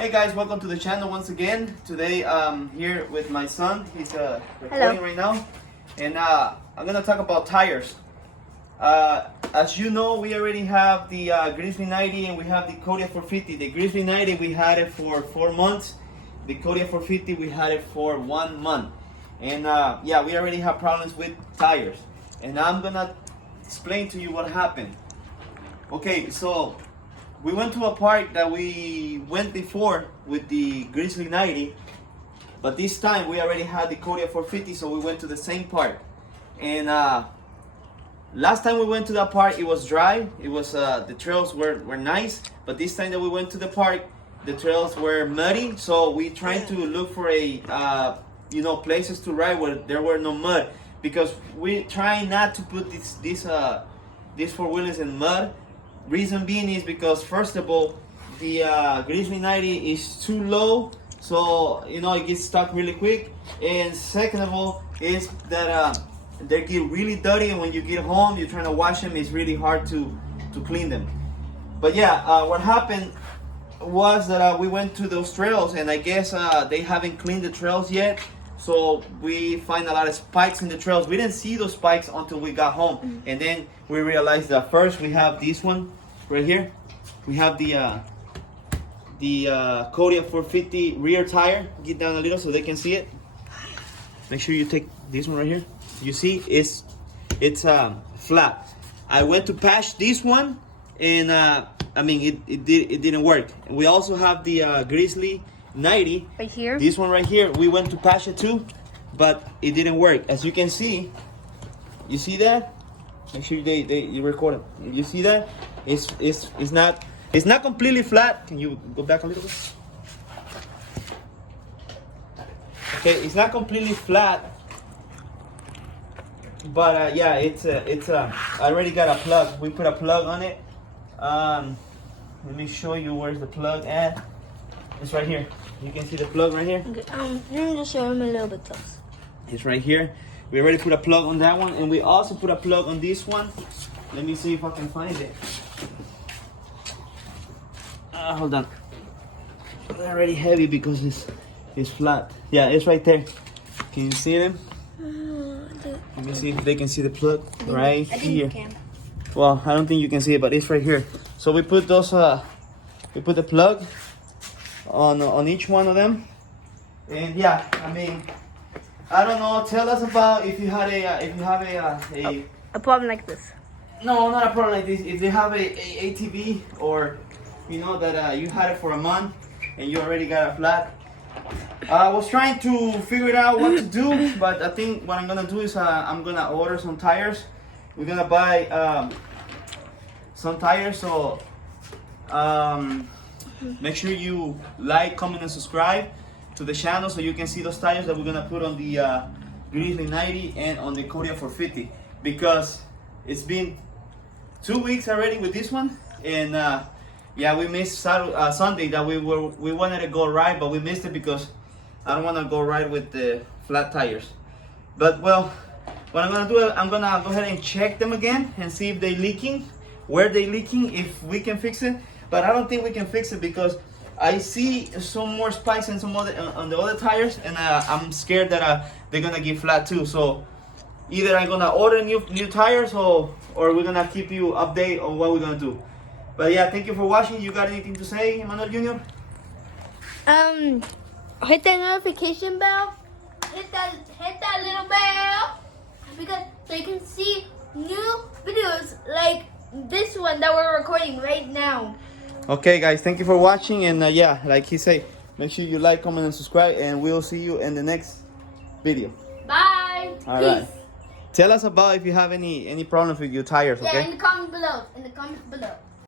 Hey guys, welcome to the channel once again. Today I'm here with my son. He's recording right now. And I'm gonna talk about tires. As you know, we already have the Grizzly 90 and we have the Kodiak 450. The Grizzly 90 we had it for 4 months. The Kodiak 450 we had it for 1 month. And yeah, we already have problems with tires. And I'm gonna explain to you what happened. Okay, so we went to a park that we went before with the Grizzly 90, but this time we already had the Kodiak 450, so we went to the same park. And last time we went to that park, it was dry. It was the trails were nice, but this time that we went to the park, the trails were muddy. So we tried to look for a places to ride where there were no mud, because we try not to put these four wheelers in mud. Reason being is because first of all, the Grizzly 90 is too low, so it gets stuck really quick. And second of all is that they get really dirty, and when you get home, you're trying to wash them. It's really hard to clean them. But yeah, what happened was that we went to those trails, and I guess they haven't cleaned the trails yet. So we find a lot of spikes in the trails. We didn't see those spikes until we got home. And then we realized that first we have this one right here. We have the Kodiak 450 rear tire. Get down a little so they can see it. Make sure you take this one right here. You see, it's flat. I went to patch this one, and it didn't work. And we also have the Grizzly 90 right here. This one right here, we went to patch it too, but it didn't work. As you can see, you see that? Make sure you record it. You see that? It's not completely flat. Can you go back a little bit? Okay, it's not completely flat, but yeah, I already got a plug. We put a plug on it. Let me show you where's the plug at. It's right here. You can see the plug right here. Okay, let me just show him a little bit close. It's right here. We already put a plug on that one, and we also put a plug on this one. Let me see if I can find it. Hold on. It's already heavy because it's flat. Yeah, it's right there. Can you see them? Let me see if they can see the plug right here. Well, I don't think you can see it, but it's right here. So we put those. We put the plug on each one of them, and yeah, I don't know. Tell us about if you have a problem like this. No, not a problem like this. If you have a ATV, or that you had it for a month and you already got a flat. I was trying to figure it out what to do, but I think what I'm gonna do is I'm gonna order some tires. We're gonna buy some tires. So make sure you like, comment, and subscribe to the channel so you can see those tires that we're gonna put on the Grizzly 90 and on the Kodiak 450, because it's been 2 weeks already with this one. And yeah, we missed Sunday that we wanted to go ride, but we missed it because I don't want to go ride with the flat tires. But well, what I'm gonna do, I'm gonna go ahead and check them again and see if they're leaking, where they're leaking, if we can fix it. But I don't think we can fix it because I see some more spikes and some other on the other tires, and I'm scared that they're gonna get flat too. So either I'm gonna order new tires, or we're gonna keep you update on what we're gonna do. But yeah, thank you for watching. You got anything to say, Emmanuel Jr.? Hit that notification bell. Hit that little bell, because so you can see new videos like this one that we're recording right now. Okay guys, thank you for watching, and yeah, like he said, make sure you like, comment, and subscribe, and we'll see you in the next video. Bye. All right. Tell us about if you have any problems with your tires, okay? Yeah, in the comments below.